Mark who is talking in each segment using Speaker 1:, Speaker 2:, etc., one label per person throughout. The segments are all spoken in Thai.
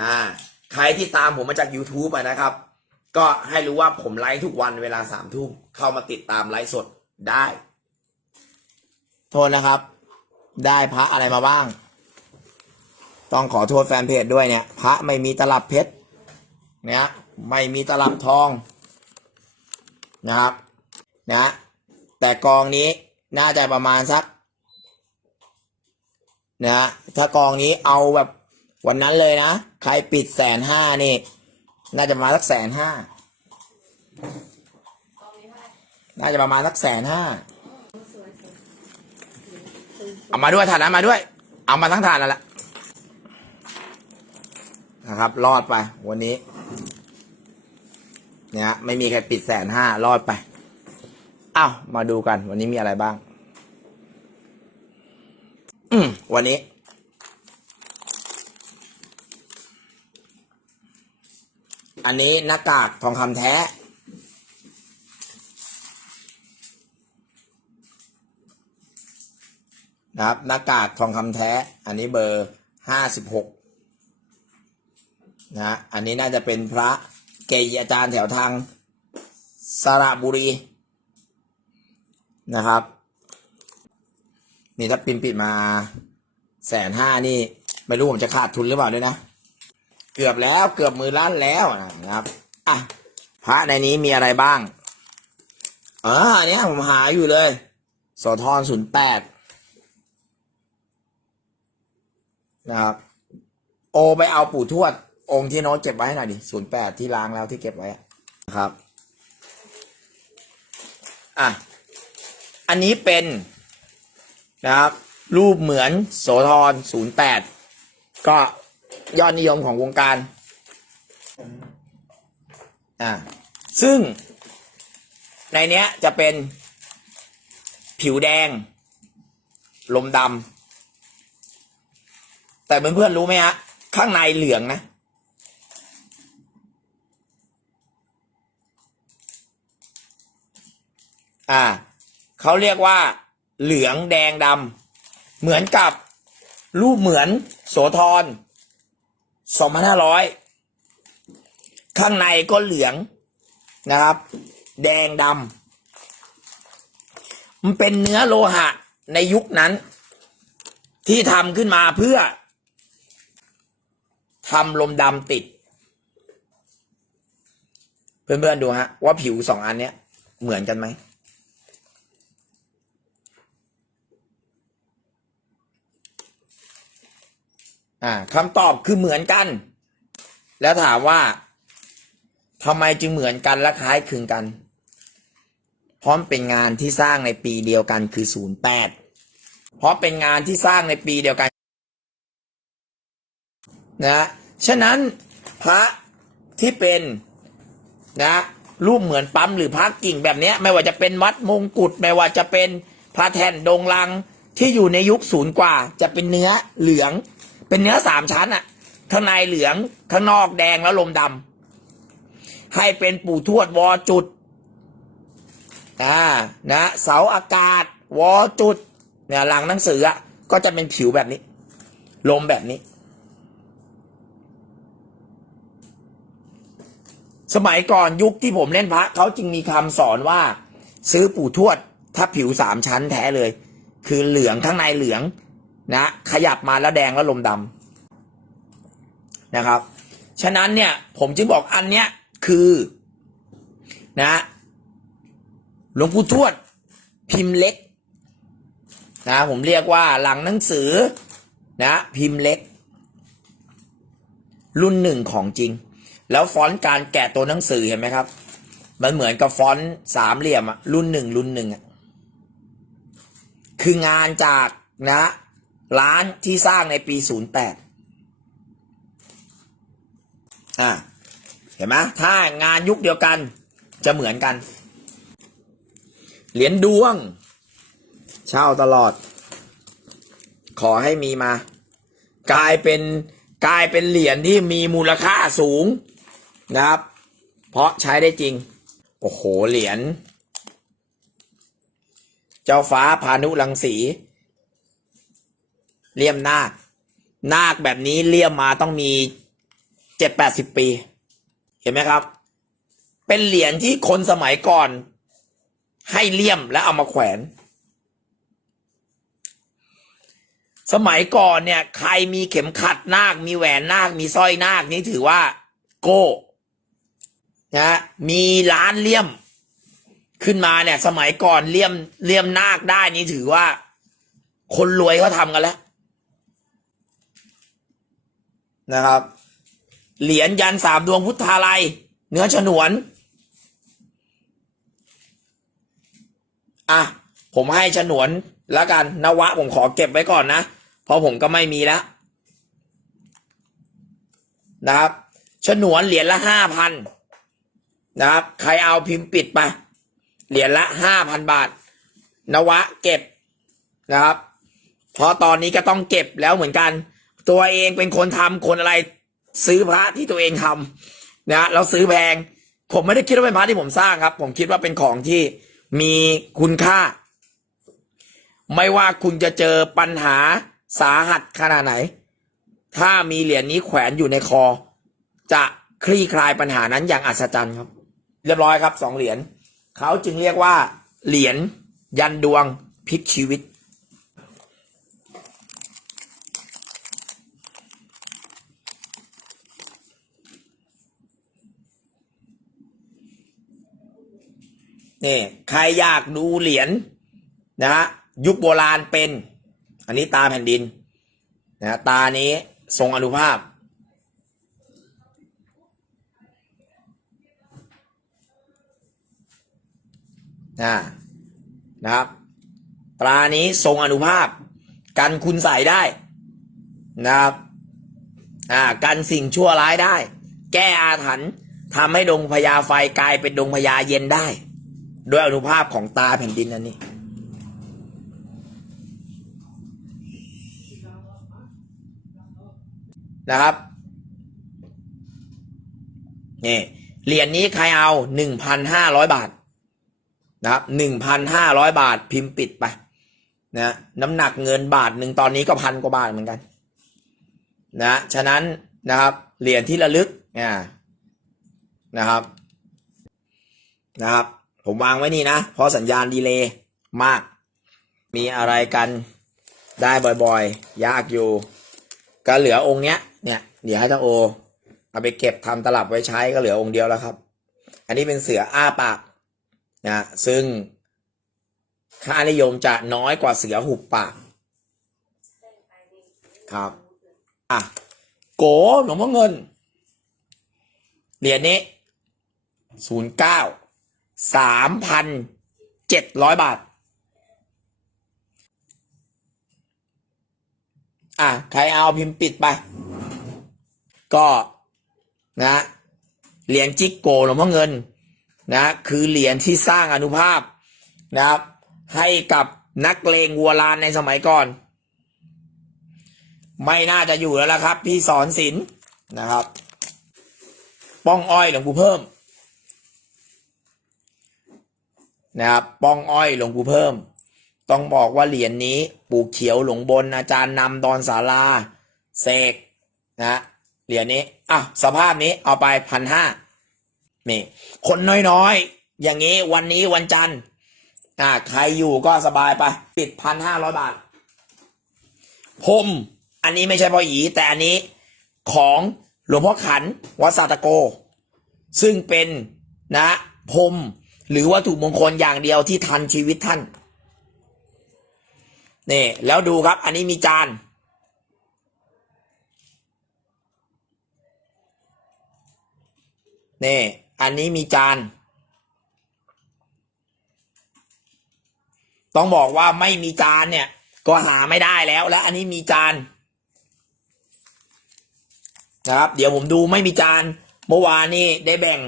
Speaker 1: อ่าใครที่ตามผมมาจาก YouTube อะนะครับ ก็ให้รู้ว่าผมไลฟ์ทุกวันเวลาสามทุ่มเข้ามาติดตามไลฟ์สดได้ โทษนะครับ ได้พระอะไรมาบ้าง ต้องขอโทษแฟนเพจด้วยเนี่ย พระไม่มีตลับเพชรเนี่ยไม่มีตลับทองนะครับนะแต่กองนี้น่าจะประมาณสักนะถ้ากองนี้เอาแบบ วันนั้นเลยนะ ใครปิดแสนห้านี่ น่าจะมาสักแสนห้า น่าจะประมาณสักแสนห้า เอามาด้วยถาดนั้นมาด้วย เอามาทั้งถาดนั่นแหละนะครับ รอดไป วันนี้ เนี่ยไม่มีใครปิดแสนห้ารอดไป อ้าวมาดูกัน วันนี้มีอะไรบ้าง อืมวันนี้ อันนี้หน้ากากทองคำแท้ นะครับหน้ากากทองคำแท้ อันนี้เบอร์ห้าสิบหกนะฮะอันนี้น่าจะเป็นพระเกจิอาจารย์แถวทางสระบุรีนะครับ นี่ถ้าปินปิดมาแสนห้านี่ ไม่รู้ผมจะขาดทุนหรือเปล่าด้วยนะ เกือบแล้วเกือบมือล้านแล้วนะครับอะพระในนี้มีอะไรบ้างเอออันเนี้ยผมหาอยู่เลยโสธรศูนย์แปดนะครับ โอไปเอาปู่ทวด องค์ที่โน้ตเก็บไว้หน่อยดิศูนย์แปดที่ล้างแล้วที่เก็บไว้นะครับ อะ อันนี้เป็นนะครับ รูปเหมือนโสธรศูนย์แปดก็ ยอดนิยมของวงการ อ่า ซึ่งในเนี้ยจะเป็นผิวแดง ลมดำ แต่เพื่อนๆรู้ไหมฮะ ข้างในเหลืองนะ อ่า เขาเรียกว่า เหลืองแดงดำ เหมือนกับรูปเหมือนโสธร สองพันห้าร้อยข้างในก็เหลืองนะครับ แดงดำมันเป็นเนื้อโลหะในยุคนั้น ที่ทำขึ้นมาเพื่อทำลมดำติด เพื่อนๆดูฮะ ว่าผิวสองอันเนี้ยเหมือนกันไหม อ่าคำตอบคือเหมือนกัน แล้วถามว่าทำไมจึงเหมือนกันและคล้ายคลึงกัน เพราะมันเป็นงานที่สร้างในปีเดียวกันคือศูนย์แปดเพราะเป็นงานที่สร้างในปีเดียวกันนะฉะนั้นพระที่เป็นนะรูปเหมือนปั๊มหรือพระกิ่งแบบนี้ไม่ว่าจะเป็นวัดมงกุฎไม่ว่าจะเป็นพระแท่นดงลังที่อยู่ในยุคศูนย์กว่า จะเป็นเนื้อเหลือง เป็นเนื้อสามชั้นอะข้างในเหลืองข้างนอกแดงแล้วลมดำให้เป็นปู่ทวดวอจุดอ่านะเสาอากาศวอจุดเนี่ยหลังหนังสืออะก็จะเป็นผิวแบบนี้ ลมแบบนี้ สมัยก่อนยุคที่ผมเล่นพระเขาจึงมีคำสอนว่า ซื้อปู่ทวดถ้าผิวสามชั้นแท้เลย คือเหลืองข้างในเหลือง นะขยับมาแล้วแดงแล้วลมดำนะครับ ฉะนั้นเนี่ยผมจึงบอกอันเนี้ยคือนะหลวงปู่ทวดพิมพ์เล็กนะผมเรียกว่าหลังหนังสือนะพิมพ์เล็ก รุ่นหนึ่งของจริง แล้วฟอนต์การแกะตัวหนังสือเห็นไหมครับ มันเหมือนกับฟอนต์สามเหลี่ยมอะรุ่นหนึ่งรุ่นหนึ่งอะคืองานจากนะ ร้านที่สร้างในปีศูนย์แปดอ่าเห็นไหมถ้างานยุคเดียวกันจะเหมือนกัน เหรียญดวง เช่าตลอด ขอให้มีมา กลายเป็นกลายเป็นเหรียญที่มีมูลค่าสูงนะครับ เพราะใช้ได้จริง โอ้โห เหรียญ เจ้าฟ้าพานุรังสี เลี่ยมนาค นาคแบบนี้เลี่ยมมาต้องมีเจ็ดแปดสิบปี เห็นไหมครับ เป็นเหรียญที่คนสมัยก่อน ให้เลี่ยมและเอามาแขวน สมัยก่อนเนี่ย ใครมีเข็มขัดนาค มีแหวนนาค มีสร้อยนาคนี่ถือว่า โก้นะมีร้านเลี่ยมขึ้นมาเนี่ย สมัยก่อนเลี่ยมเลี่ยมนาคได้นี่ถือว่า คนรวยเขาทำกันแล้ว นะครับ เหรียญยันสามดวงพุทธาลัย เนื้อฉนวน อะ ผมให้ฉนวนแล้วกันนวะผมขอเก็บไว้ก่อนนะ เพราะผมก็ไม่มีแล้ว นะครับฉนวนเหรียญละห้าพันนะครับ ใครเอาพิมพ์ปิดไปเหรียญละห้าพันบาท นวะเก็บนะครับ เพราะตอนนี้ก็ต้องเก็บแล้วเหมือนกัน ตัวเองเป็นคนทำคนอะไร ซื้อพระที่ตัวเองทำนะแล้วซื้อแพง ผมไม่ได้คิดว่าเป็นพระที่ผมสร้างครับ ผมคิดว่าเป็นของที่มีคุณค่า ไม่ว่าคุณจะเจอปัญหาสาหัสขนาดไหน ถ้ามีเหรียญนี้แขวนอยู่ในคอ จะคลี่คลายปัญหานั้นอย่างอัศจรรย์ครับ เรียบร้อยครับสองเหรียญเขาจึงเรียกว่า เหรียญยันดวงพลิกชีวิต นี่ใครอยากดูเหรียญนะฮะยุคโบราณเป็น อันนี้ตาแผ่นดินนะตานี้ทรงอนุภาพ นะนะครับตรานี้ทรงอนุภาพ กันคุณใส่ได้นะครับอ่ากันสิ่งชั่วร้ายได้ แก้อาถรรพ์ทำให้ดงพญาไฟกลายเป็นดงพญาเย็นได้ ด้วยอนุภาพของตาแผ่นดินอันนี้ นะครับนี่เหรียญนี้ใครเอาหนึ่งพันห้าร้อยบาท นะครับหนึ่งพันห้าร้อยบาทพิมพ์ปิดไปนะน้ำหนักเงินบาทหนึ่งตอนนี้ก็พันกว่าบาทเหมือนกัน นะฉะนั้นนะครับเหรียญที่ระลึกอ่านะครับ นะครับ ผมวางไว้นี่นะ เพราะสัญญาณดีเลย์มาก มีอะไรกันได้บ่อยๆ ยากอยู่ ก็เหลือองค์เนี้ย เนี่ยเดี๋ยวให้เจ้าโอ เอาไปเก็บทำตลับไว้ใช้ก็เหลือองค์เดียวแล้วครับ อันนี้เป็นเสืออ้าปากนะ ซึ่งค่านิยมจะน้อยกว่าเสือหุบปาก ครับ อะ โกหลวงพ่อเงิน เหรียญนี้ศูนย์เก้า สามพันเจ็ดร้อยบาท อะ ใครเอาพิมพ์ปิดไป ก็นะเหรียญจิกโกหลวงพ่อเงินนะคือเหรียญที่สร้างอนุภาพนะครับ ให้กับนักเลงวัวลานในสมัยก่อน ไม่น่าจะอยู่แล้วล่ะครับ พี่สอนศิลป์นะครับ ป้องอ้อยหลวงปู่เพิ่ม นะครับ ป้องอ้อยหลวงปู่เพิ่ม ต้องบอกว่าเหรียญนี้ปู่เขียวหลวงบนอาจารย์นำดอนสาราเสกนะเหรียญนี้อะสภาพนี้เอาไปพันห้านี่คนน้อยๆ อย่างนี้วันนี้วันจันทร์อ่าใครอยู่ก็สบายไป ปิดพันห้าร้อยบาทพรมอันนี้ไม่ใช่พ่อหยีแต่อันนี้ของหลวงพ่อขันวัดสาตะโก ซึ่งเป็นนะพรม หรือวัตถุมงคลอย่างเดียวที่ทันชีวิตท่านนี่แล้วดูครับ อันนี้มีจาน นี่ อันนี้มีจาน ต้องบอกว่าไม่มีจานเนี่ย ก็หาไม่ได้แล้ว แล้วอันนี้มีจานนะครับ เดี๋ยวผมดูไม่มีจาน เมื่อวานนี่ได้แบ่ง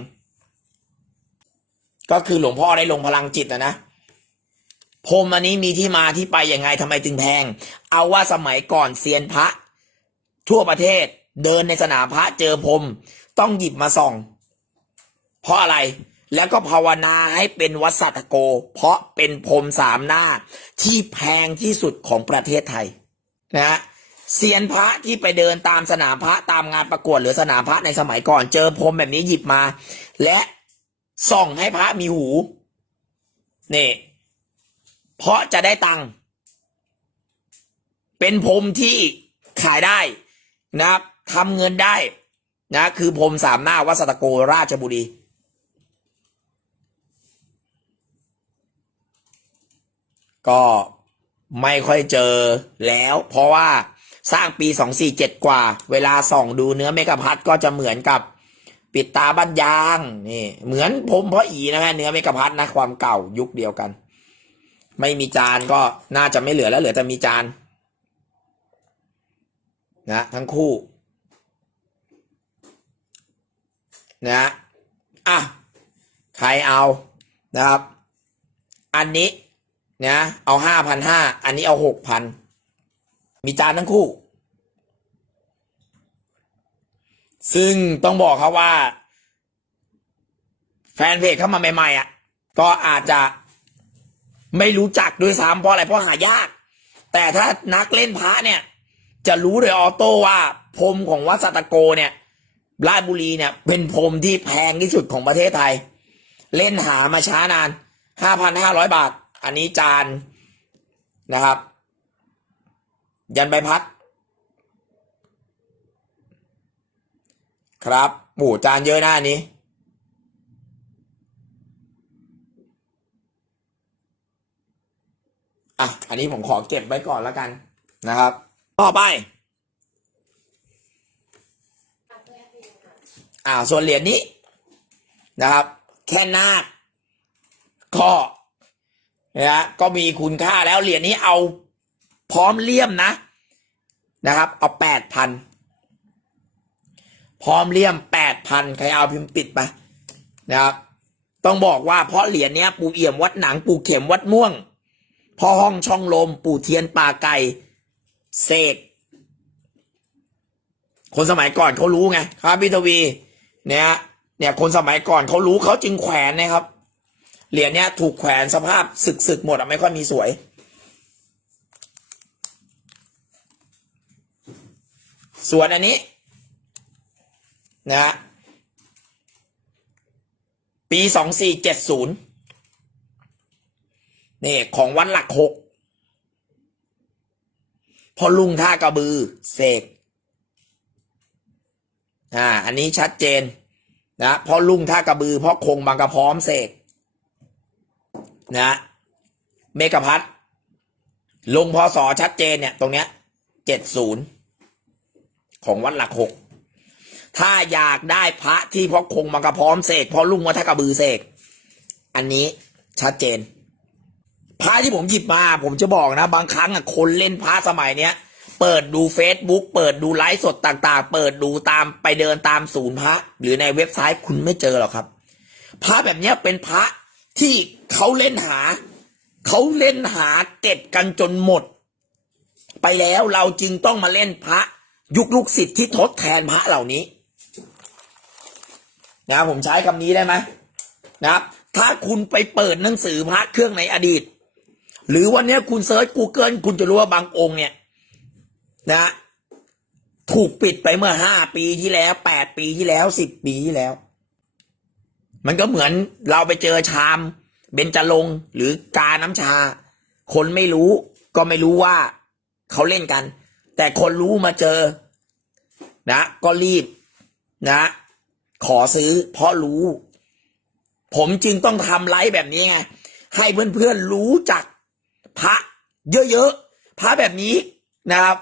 Speaker 1: ก็คือหลวงพ่อได้ลงพลังจิตนะนะพรมอันนี้มีที่มาที่ไปยังไงทำไมถึงแพง เอาว่าสมัยก่อนเซียนพระ ทั่วประเทศเดินในสนามพระเจอพรมต้องหยิบมาส่อง เพราะอะไรแล้วก็ภาวนาให้เป็นวัดสัตโก เพราะเป็นพรมสามหน้าที่แพงที่สุดของประเทศไทยนะฮะเซียนพระที่ไปเดินตามสนามพระตามงานประกวดหรือสนามพระในสมัยก่อน เจอพรมแบบนี้หยิบมา และ ส่องให้พระมีหูนี่เพราะจะได้ตังค์เป็นพรมที่ขายได้นะครับทำเงินได้นะ คือพรมสามหน้าวัสตโกราชบุรีก็ไม่ค่อยเจอแล้ว เพราะว่าสร้างปีสองสี่เจ็ดกว่า เวลาส่องดูเนื้อเมกะพัดก็จะเหมือนกับ ปิดตาบันยางนี่เหมือนผมพ่ออีนะฮะเนื้อเมกะพัดนะความเก่ายุคเดียวกัน ไม่มีจานก็น่าจะไม่เหลือแล้วเหลือแต่มีจานนะทั้งคู่นะอะใครเอานะครับ อันนี้นะเอาห้าพันห้าอันนี้เอาหกพันมีจานทั้งคู่ ซึ่งต้องบอกเขาว่า แฟนเพจเข้ามาใหม่ๆอะ ก็อาจจะไม่รู้จักด้วยซ้ำเพราะอะไรเพราะหายาก แต่ถ้านักเล่นพระเนี่ย จะรู้โดยออโต้ว่าพรมของวัดสัตโกเนี่ยราชบุรีเนี่ย เป็นพรมที่แพงที่สุดของประเทศไทย เล่นหามาช้านานห้าพันห้าร้อยบาท อันนี้จานนะครับ ยันใบพัด ครับหมูจานเยอะหน้านี้ อะ อันนี้ผมขอเก็บไว้ก่อนแล้วกันนะครับ ต่อไป อ่า ส่วนเหรียญนี้นะครับ แค่นาคก็นะฮะก็มีคุณค่าแล้วเหรียญนี้เอาพร้อมเลี่ยมนะ นะครับ เอาแปดพัน พร้อมเลี่ยมแปดพันใครเอาพิมพ์ปิดไปนะครับ ต้องบอกว่าเพราะเหรียญเนี้ย ปู่เอี่ยมวัดหนังปู่เข็มวัดม่วงพ่อห้องช่องลม ปู่เทียนป่าไก่เสกคนสมัยก่อนเขารู้ไงครับพี่ทวี เนี่ยเนี่ยคนสมัยก่อนเขารู้เขาจึงแขวนนะครับ เหรียญเนี้ยถูกแขวนสภาพสึกสึกหมดอะไม่ค่อยมีสวย ส่วนอันนี้ นะฮะปีสองสี่เจ็ดศูนย์นี่ของวันหลักหกพอลุงท่ากระบือเสกอ่า อันนี้ชัดเจนนะพราะลุงท่ากระบือพราะคงบางกระพร้อมเสกนะเมกะพัดลงพศชัดเจนเนี่ย ตรงเนี้ยเจ็ดศูนย์ของวัดหลักหก ถ้าอยากได้พระที่พ่อคงบางกระพร้อมเสกพราะลุงวัดท่ากระบือเสกอันนี้ชัดเจน พระที่ผมหยิบมา ผมจะบอกนะ บางครั้งอะคนเล่นพระสมัยเนี้ยเปิดดู Facebook เปิดดูไลฟ์สดต่างๆ เปิดดูตามไปเดินตามศูนย์พระ หรือในเว็บไซต์คุณไม่เจอหรอกครับ พระแบบเนี้ยเป็นพระที่เขาเล่นหา เขาเล่นหาเก็บกันจนหมด ไปแล้วเราจึงต้องมาเล่นพระ ยุคลูกศิษย์ที่ทดแทนพระเหล่านี้ นะผมใช้คำนี้ได้ไหมนะครับ ถ้าคุณไปเปิดหนังสือพระเครื่องในอดีต หรือวันนี้คุณเซิร์ช Google คุณจะรู้ว่าบางองค์เนี่ยนะถูกปิดไปเมื่อห้าปีที่แล้วแปดปีที่แล้วสิบปีที่แล้ว มันก็เหมือนเราไปเจอชามเบญจรงหรือกาน้ำชา คนไม่รู้ก็ไม่รู้ว่าเขาเล่นกัน แต่คนรู้มาเจอ นะ ก็รีบนะ ขอซื้อ เพราะรู้ ผมจึงต้องทำไลฟ์แบบนี้ไงให้เพื่อนๆรู้จักพระเยอะๆพระแบบนี้นะครับ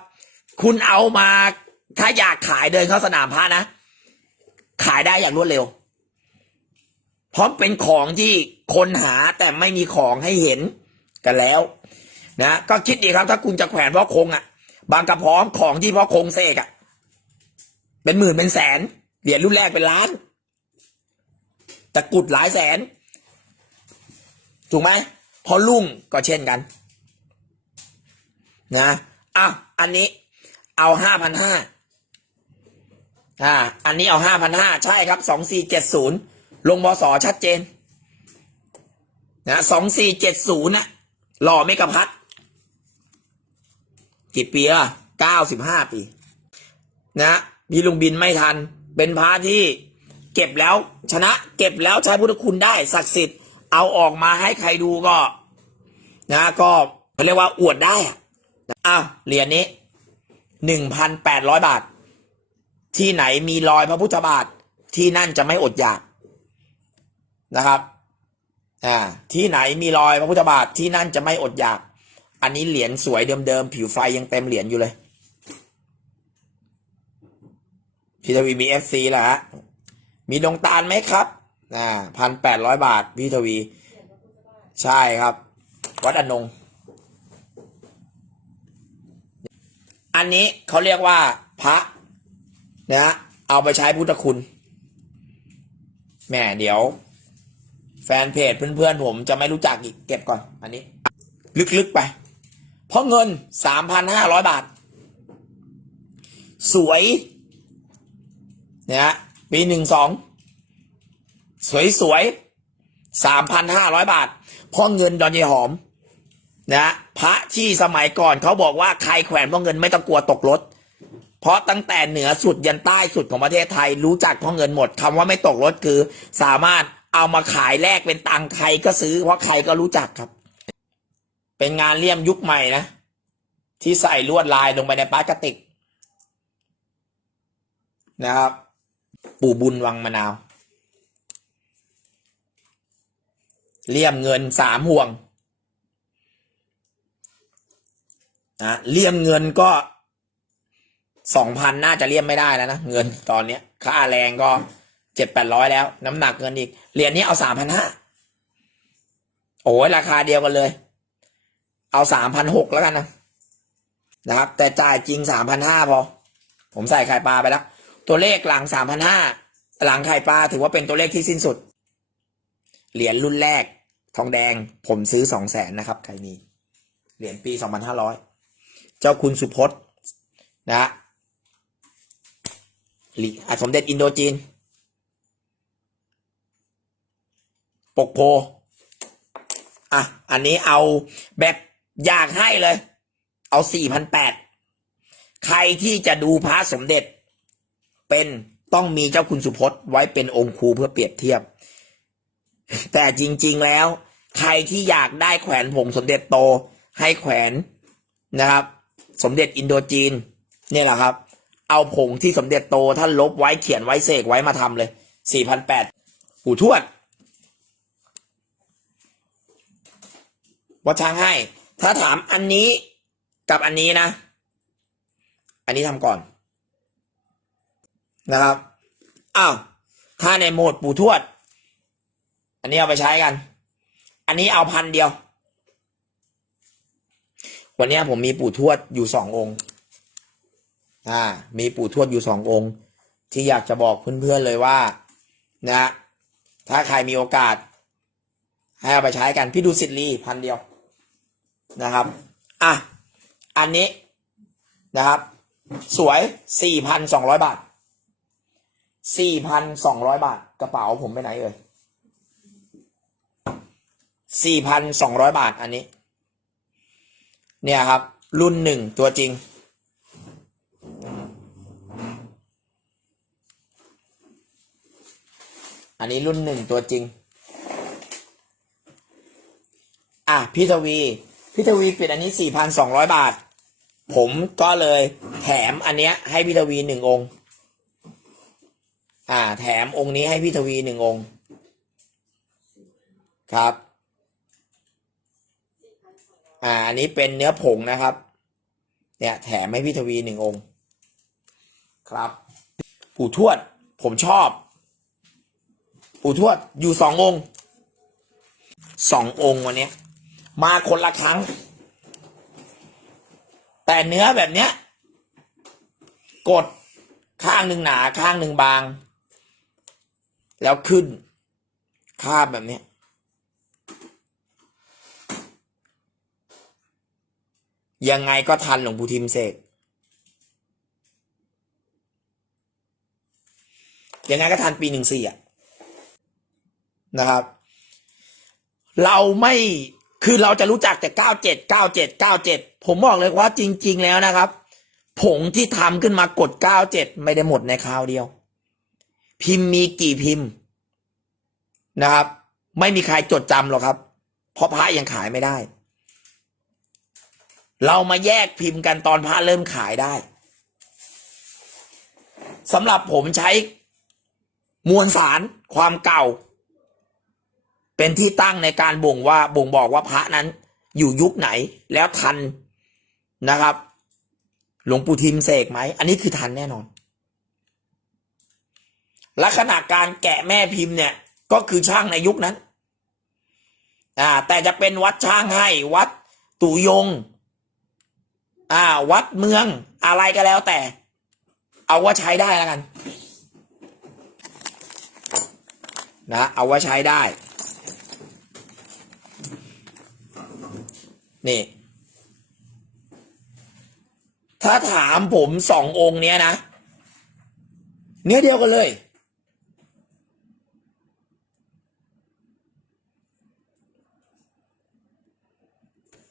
Speaker 1: คุณเอามาถ้าอยากขายเดินเข้าสนามพระนะ ขายได้อย่างรวดเร็ว เพราะเป็นของที่คนหาแต่ไม่มีของให้เห็นกันแล้วนะก็คิดดีครับ ถ้าคุณจะแขวนพ่อคงอะ่ะ บางกระพร้อมของที่พ่อคงเสกอะ่ะ เป็นหมื่นเป็นแสน เหรียญรุ่นแรกเป็นล้านตะกุดหลายแสน ถูกไหมพอลุ่งก็เช่นกัน นะอะอันนี้เอาห้าพันห้าอ่า อันนี้เอาห้าพันห้าใช่ครับสองสี่เจ็ดศูนย์ลงบสชัดเจน นะสองสี่เจ็ดศูนย์นะหล่อไม่กระพัดกี่ปีอะเก้าสิบห้าปี นะพี่ลุงบินไม่ทัน เป็นพระที่เก็บแล้วชนะ เก็บแล้วใช้พุทธคุณได้ศักดิ์สิทธิ์เอาออกมาให้ใครดูก็ นะก็เขาเรียกว่าอวดได้อะอ้าวเหรียญนี้หนึ่งพันแปดร้อยบาท ที่ไหนมีรอยพระพุทธบาทที่นั่นจะไม่อดอยากนะครับอ่าที่ไหนมีรอยพระพุทธบาทที่นั่นจะไม่อดอยาก อันนี้เหรียญสวยเดิมๆผิวไฟยังเต็มเหรียญอยู่เลย พี่ทวีมีเอฟซีแหละฮะมีดงตาลไหมครับอ่าพันแปดร้อยบาท พี่ทวี ใช่ครับ วัดอนง อันนี้เขาเรียกว่าพระนะฮะเอาไปใช้พุทธคุณแหม่เดี๋ยว แฟนเพจเพื่อนๆ ผมจะไม่รู้จักอีกเก็บก่อน อันนี้ ลึกๆไป เพราะเงินสามพันห้าร้อยบาท สวย เนี่ยปีหนึ่งสองสวยสวยสามพันห้าร้อยบาทพ่อเงินดอนยายหอมนะพระที่สมัยก่อนเขาบอกว่าใครแขวนพ่อเงินไม่ต้องกลัวตกรถ เพราะตั้งแต่เหนือสุดยันใต้สุดของประเทศไทยรู้จักพ่อเงินหมดคำว่าไม่ตกรถคือ สามารถเอามาขายแลกเป็นตังค์ใครก็ซื้อ เพราะใครก็รู้จักครับ เป็นงานเลี่ยมยุคใหม่นะ ที่ใส่ลวดลายลงไปในพลาสติกนะครับ ปู่บุญวังมะนาวเลี่ยมเงินสามห่วงนะเลี่ยมเงินก็สองพันน่าจะเลี่ยมไม่ได้แล้วนะเงินตอนเนี้ย ค่าแรงก็เจ็ดแปดร้อยแล้ว น้ำหนักเงินอีกเหรียญนี้เอาสามพันห้าโอ้ยราคาเดียวกันเลย เอาสามพันหกแล้วกันนะนะครับ แต่จ่ายจริงสามพันห้าพอ ผมใส่ไข่ปลาไปแล้ว ตัวเลขหลังสามพันห้าหลังไข่ปลาถือว่าเป็นตัวเลขที่สิ้นสุด เหรียญรุ่นแรก ทองแดงผมซื้อสองแสนนะครับใครมีเหรียญปีสองพันห้าร้อยเจ้าคุณสุพจน์นะฮะหลีอะสมเด็จอินโดจีน ปกโพ อะ อันนี้เอาแบบอยากให้เลย เอาสี่พันแปด ใครที่จะดูพระสมเด็จ เป็นต้องมีเจ้าคุณสุพจน์ไว้เป็นองค์ครูเพื่อเปรียบเทียบ แต่จริง ๆแล้ว ใครที่อยากได้แขวนผงสมเด็จโตให้แขวนนะครับ สมเด็จอินโดจีน เนี่ยแหละครับ เอาผงที่สมเด็จโตท่านลบไว้เขียนไว้เสกไว้มาทำเลยสี่พันแปดปู่ทวดวัดช้างให้ ถ้าถามอันนี้กับอันนี้นะ อันนี้ทำก่อน นะครับอ้าวถ้าในโหมดปู่ทวด อันนี้เอาไปใช้กัน อันนี้เอาพันเดียว วันนี้ผมมีปู่ทวดอยู่สององค์อ่ามีปู่ทวดอยู่สององค์ ที่อยากจะบอกเพื่อนๆเลยว่า นะ ถ้าใครมีโอกาส ให้เอาไปใช้กัน พี่ดูสิทธิ์ลีพันเดียวนะครับ อะ อันนี้นะครับ สวยสี่พันสองร้อยบาท สี่พันสองร้อยบาท กระเป๋าผมไปไหนเอ่ยสี่พันสองร้อยบาทอันนี้ เนี่ยครับ รุ่นหนึ่งตัวจริง อันนี้รุ่นหนึ่งตัวจริง อะพี่ทวีพี่ทวีปิดอันนี้สี่พันสองร้อยบาท ผมก็เลยแถมอันเนี้ยให้พี่ทวีหนึ่งองค์ อ่า แถมองค์นี้ให้พี่ทวีหนึ่งองค์ ครับ อ่า อันนี้เป็นเนื้อผงนะครับ เนี่ย แถมให้พี่ทวีหนึ่งองค์ ครับ ปู่ทวด ผมชอบ ปู่ทวดอยู่สององค์สององค์วันนี้มาคนละครั้ง แต่เนื้อแบบเนี้ย กดข้างหนึ่งหนาข้างหนึ่งบาง แล้วขึ้นคาบแบบนี้ยยังไงก็ทันหลวงปู่ทิมเสกยังไงก็ทันปีหนึ่งสี่อะนะครับ เราไม่คือเราจะรู้จักแต่เก้าเจ็ดเก้าเจ็ดเก้าเจ็ดผมบอกเลยว่าจริง ๆ แล้วนะครับ ผงที่ทำขึ้นมากดเก้าเจ็ดไม่ได้หมดในคราวเดียว พิมพ์มีกี่พิมพ์นะครับ ไม่มีใครจดจำหรอกครับ เพราะพระยังขายไม่ได้ เรามาแยกพิมพ์กันตอนพระเริ่มขายได้สำหรับผมใช้มวลสารความเก่า เป็นที่ตั้งในการบ่งว่าบ่งบอกว่าพระนั้น อยู่ยุคไหนแล้วทันนะครับ หลวงปู่ทิมเสกไหม อันนี้คือทันแน่นอน ลักษณะการแกะแม่พิมพ์เนี่ย ก็คือช่างในยุคนั้น อ่า แต่จะเป็นวัดช่างให้ วัดตุยง อ่า วัดเมืองอะไรก็แล้วแต่ เอาว่าใช้ได้แล้วกันนะเอาว่าใช้ได้ นี่ ถ้าถามผมสององค์เนี้ยนะ เนื้อเดียวกันเลย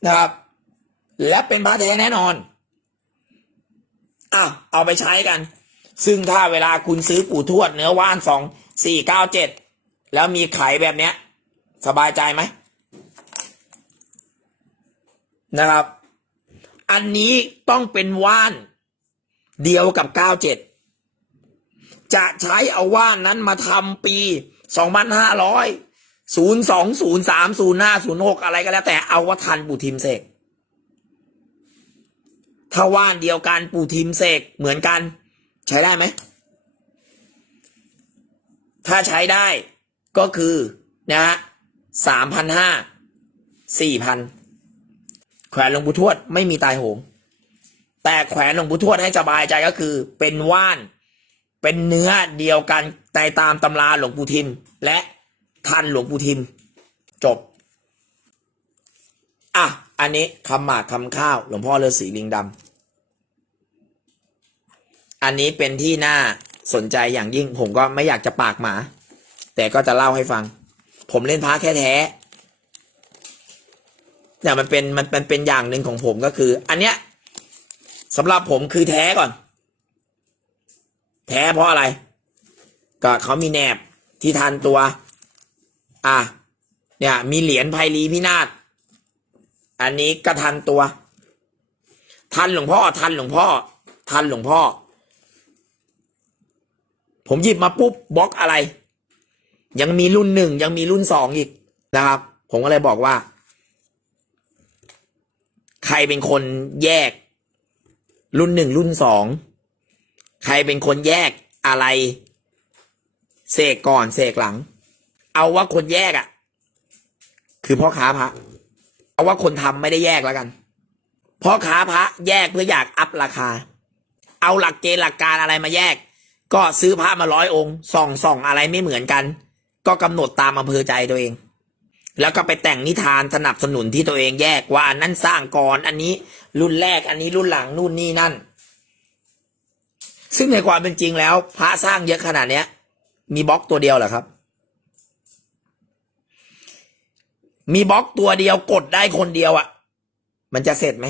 Speaker 1: นะครับ และเป็นพระแท้แน่นอนอะเอาไปใช้กัน ซึ่งถ้าเวลาคุณซื้อปู่ทวดเนื้อว่านสองสี่เก้าเจ็ดแล้วมีไขแบบเนี้ย สบายใจไหมนะครับ อันนี้ต้องเป็นว่านเดียวกับเก้าเจ็ดจะใช้เอาว่านนั้นมาทำปีสองพันห้าร้อย ศูนย์สองศูนย์สามศูนย์ห้าศูนย์หกอะไรก็แล้วแต่เอาว่าทันปู่ทิมเสกถ้าว่านเดียวกันปู่ทิมเสกเหมือนกัน ใช้ได้ไหม ถ้าใช้ได้ก็คือนะฮะสามพันห้าสี่พันแขวนหลวงปู่ทวดไม่มีตายโหง แต่แขวนหลวงปู่ทวดให้สบายใจก็คือ เป็นว่าน เป็นเนื้อเดียวกันในตามตำราหลวงปู่ทิมและ ทันหลวงปู่ทิม จบ อะ อันนี้คำหมากคำข้าว หลวงพ่อฤาษีลิงดำอันนี้เป็นที่น่าสนใจอย่างยิ่ง ผมก็ไม่อยากจะปากหมา แต่ก็จะเล่าให้ฟัง ผมเล่นพระแค่แท้เนี่ยมันเป็นมันเป็นเป็นอย่างหนึ่งของผมก็คือ อันเนี้ยสำหรับผมคือแท้ก่อน แท้เพราะอะไร ก็เขามีแนบที่ทันตัว อะเนี่ย มีเหรียญไพลีพินาศอันนี้ก็ทันตัว ทันหลวงพ่อ ทันหลวงพ่อ ทันหลวงพ่อ ผมหยิบมาปุ๊บบล็อกอะไร ยังมีรุ่นหนึ่งยังมีรุ่นสองอีกนะครับ ผมก็เลยบอกว่า ใครเป็นคนแยก รุ่นหนึ่งรุ่นสองใครเป็นคนแยกอะไร เสกก่อนเสกหลัง เอาว่าคนแยกอะ่ะ คือพ่อค้าพระ เอาว่าคนทำไม่ได้แยกแล้วกันพ่อค้าพระแยกเพื่ออยากอัพราคา เอาหลักเกณฑ์หลักการอะไรมาแยก ก็ซื้อพระมาร้อยองค์ส่องส่องอะไรไม่เหมือนกัน ก็กำหนดตามอำเภอใจตัวเอง แล้วก็ไปแต่งนิทานสนับสนุนที่ตัวเองแยกว่าอันนั้นสร้างก่อนอันนี้รุ่นแรกอันนี้รุ่นหลังนู่นนี่นั่น ซึ่งในความเป็นจริงแล้ว พระสร้างเยอะขนาดเนี้ย มีบล็อกตัวเดียวเหรอครับ มีบล็อกตัวเดียวกดได้คนเดียวอะ่ะ มันจะเสร็จไหม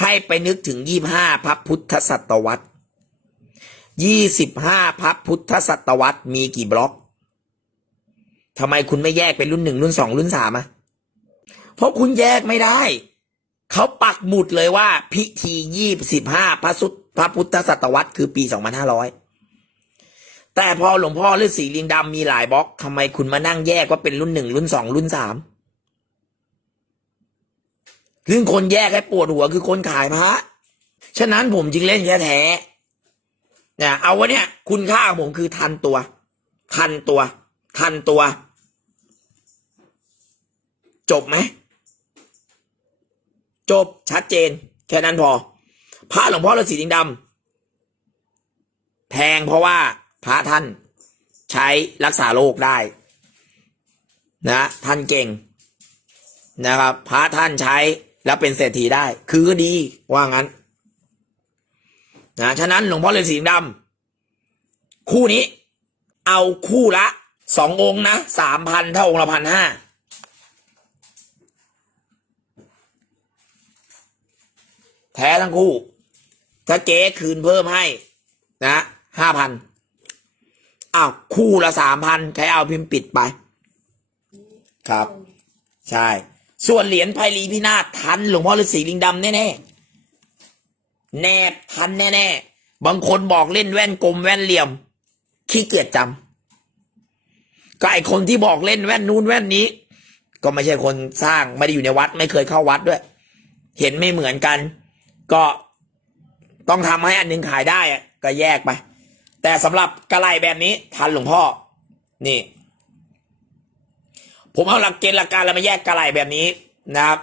Speaker 1: ให้ไปนึกถึงยี่ห้าพระพุทธศตวรรษยี่สิบห้าพระพุทธศตวรรษมีกี่บล็อกทำไมคุณไม่แยกเป็นรุ่นหนึ่งรุ่นสองรุ่นสามอะเพราะคุณแยกไม่ได้ เขาปักหมุดเลยว่าพิธียี่สิบห้าพระสุพระพุทธศตวรรษคือปีสองพันห้าร้อย แต่พอหลวงพ่อฤาษีลิงดำมีหลายบล็อกทำไมคุณมานั่งแยกว่าเป็นรุ่นหนึ่งรุ่นสองรุ่นสามซึ่งคนแยกให้ปวดหัวคือคนขายพระฉะนั้นผมจึงเล่นแค่แท้เนี่ยเอาวะเนี่ย คุณค่าของผมคือทันตัว ทันตัว ทันตัว จบไหม จบชัดเจน แค่นั้นพอพระหลวงพ่อฤาษีลิงดำแพงเพราะว่า พระท่านใช้รักษาโรคได้นะท่านเก่งนะครับพระท่านใช้แล้วเป็นเศรษฐีได้ คือก็ดีว่างั้นนะฉะนั้นหลวงพ่อฤาษีดำคู่นี้ เอาคู่ละสององค์นะสามพันถ้าองค์ละพันห้าแท้ทั้งคู่ ถ้าเจ๊คืนเพิ่มให้ นะห้าพัน อ้าวคู่ละสามพันใครเอาพิมพ์ปิดไป ครับ ใช่ ส่วนเหรียญไพลีพินาศทันหลวงพ่อฤาษีลิงดำแน่ๆแนบทันแน่ๆบางคนบอกเล่นแว่นกลมแว่นเหลี่ยม ขี้เกียจจำก็ไอคนที่บอกเล่นแว่นนู้นแว่นนี้ ก็ไม่ใช่คนสร้างไม่ได้อยู่ในวัด ไม่เคยเข้าวัดด้วย เห็นไม่เหมือนกัน ก็ต้องทำให้อันหนึงขายได้อะก็แยกไป แต่สำหรับกระไลแบบนี้ทันหลวงพ่อ นี่ ผมเอาหลักเกณฑ์หลักการแล้วมาแยกกระไลแบบนี้นะครับ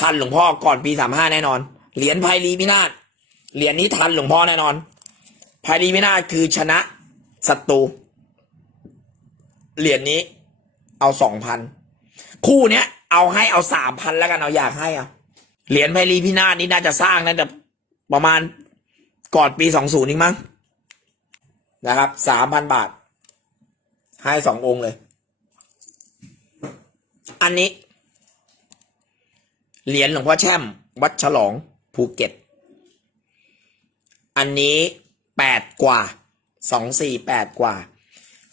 Speaker 1: ทันหลวงพ่อก่อนปีสามห้าแน่นอน เหรียญไพลีพินาศเหรียญนี้ทันหลวงพ่อแน่นอนไพลีพินาศคือชนะศัตรูเหรียญนี้ เอาสองพันคู่เนี้ย เอาให้เอาสามพันแล้วกันเอาอยากให้อะเหรียญไพลีพินาศนี่น่าจะสร้างนั่นแต่ประมาณก่อนปีสองศูนย์นี่มั้ง นะครับสามพันบาท ให้สององค์เลย อันนี้ เหรียญหลวงพ่อแช่ม วัดฉลองภูเก็ต อันนี้แปดกว่าสองสี่แปดกว่า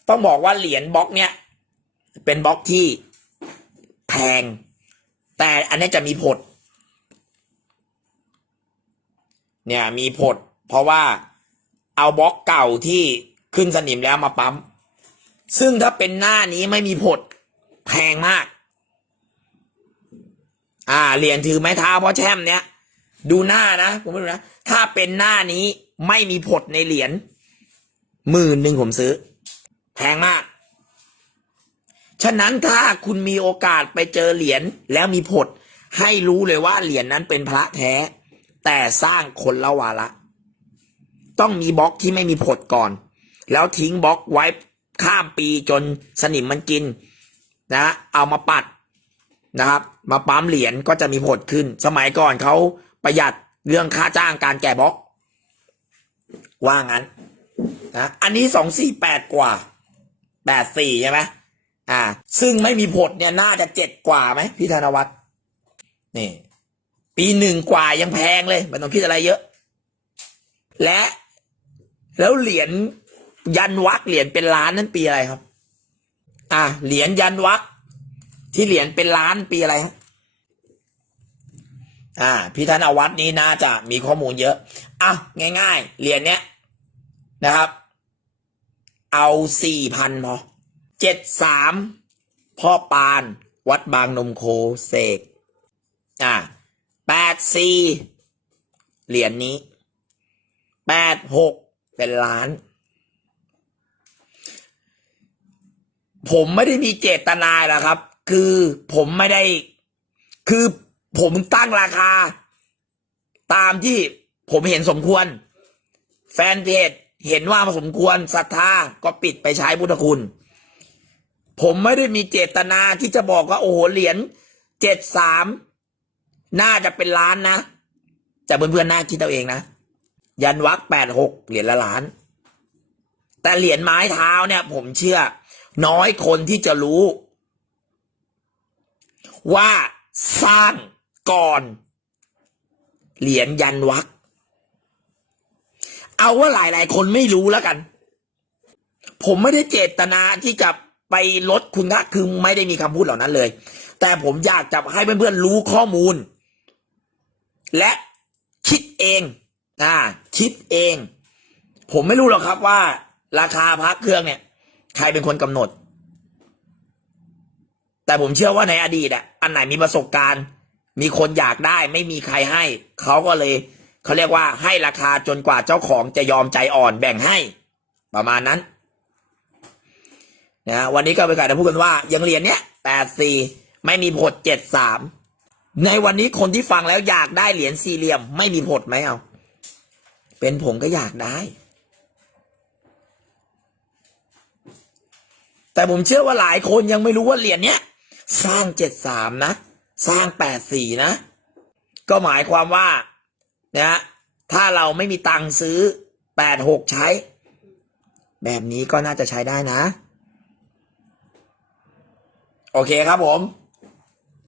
Speaker 1: ต้องบอกว่าเหรียญบล็อกเนี้ยเป็นบล็อกที่แพง แต่อันนี้จะมีผดเนี่ยมีผดเพราะว่า เอาบล็อกเก่าที่ขึ้นสนิมแล้วมาปั๊ม ซึ่งถ้าเป็นหน้านี้ไม่มีผดแพงมาก อ่าเหรียญถือไม้เท้าเพราะแช่มเนี้ยดูหน้านะผมไม่รู้นะ ถ้าเป็นหน้านี้ไม่มีผดในเหรียญหมื่นหนึ่งผมซื้อ แพงมาก ฉะนั้นถ้าคุณมีโอกาสไปเจอเหรียญแล้วมีผด ให้รู้เลยว่าเหรียญนั้นเป็นพระแท้ แต่สร้างคนละวาระ ต้องมีบล็อกที่ไม่มีผดก่อน แล้วทิ้งบล็อกไว้ข้ามปีจนสนิมมันกินนะ เอามาปัดนะครับ มาปั๊มเหรียญก็จะมีผดขึ้น สมัยก่อนเขาประหยัดเรื่องค่าจ้างการแกะบล็อก ว่างั้นนะอันนี้สองสี่แปดกว่าแปดสี่ใช่ไหมอ่า ซึ่งไม่มีผดเนี่ยน่าจะเจ็ดกว่าไหมพี่ธนวัฒน์นี่ ปีหนึ่งกว่ายังแพงเลยไม่ต้องคิดอะไรเยอะ และ แล้วเหรียญยันวักเหรียญเป็นล้านนั้นปีอะไรครับ อ่าเหรียญยันวักที่เหรียญเป็นล้านปีอะไรฮะอ่า พี่ธนวัฒน์นี้น่าจะมีข้อมูลเยอะ อะ ง่ายๆ เหรียญเนี้ยนะครับ เอาสี่พันพอเจ็ดสามพ่อปาน วัดบางนมโคเสก อ่าแปดสี่เหรียญนี้แปดหก เป็นล้าน ผมไม่ได้มีเจตนาหรอกครับ คือผมไม่ได้ คือผมตั้งราคา ตามที่ผมเห็นสมควร แฟนเพจเห็นว่าสมควรศรัทธาก็ปิดไปใช้พุทธคุณ ผมไม่ได้มีเจตนาที่จะบอกว่าโอ้โหเหรียญเจ็ดสามน่าจะเป็นล้านนะ แต่เพื่อนๆน่าคิดเอาเองนะ ยันวักแปดหกเหรียญละล้าน แต่เหรียญไม้เท้าเนี่ย ผมเชื่อ น้อยคนที่จะรู้ ว่าสร้างก่อน เหรียญยันวักเอาว่าหลายๆคนไม่รู้แล้วกัน ผมไม่ได้เจตนาที่จะไปลดคุณค่าคือไม่ได้มีคำพูดเหล่านั้นเลย แต่ผมอยากจะให้เพื่อนๆรู้ข้อมูล และคิดเอง อ่าคิดเอง ผมไม่รู้หรอกครับว่า ราคาพักเครื่องเนี่ย ใครเป็นคนกำหนด แต่ผมเชื่อว่าในอดีตอะอันไหนมีประสบการณ์ มีคนอยากได้ไม่มีใครให้ เขาก็เลยเขาเรียกว่าให้ราคาจนกว่าเจ้าของจะยอมใจอ่อนแบ่งให้ ประมาณนั้นนะวันนี้ก็ไปกาจะพูดกันว่า ยังเหรียญเนี้ยแปดสี่ไม่มีผดเจ็ดสามในวันนี้คนที่ฟังแล้วอยากได้เหรียญสี่เหลี่ยม ไม่มีผดไหมเอา เป็นผมก็อยากได้ แต่ผมเชื่อว่าหลายคนยังไม่รู้ว่าเหรียญเนี้ยสร้างเจ็ดสามนะ สร้างแปดสี่นะ ก็หมายความว่านะฮะถ้าเราไม่มีตังค์ซื้อแปดหกใช้ แบบนี้ก็น่าจะใช้ได้นะ โอเคครับผม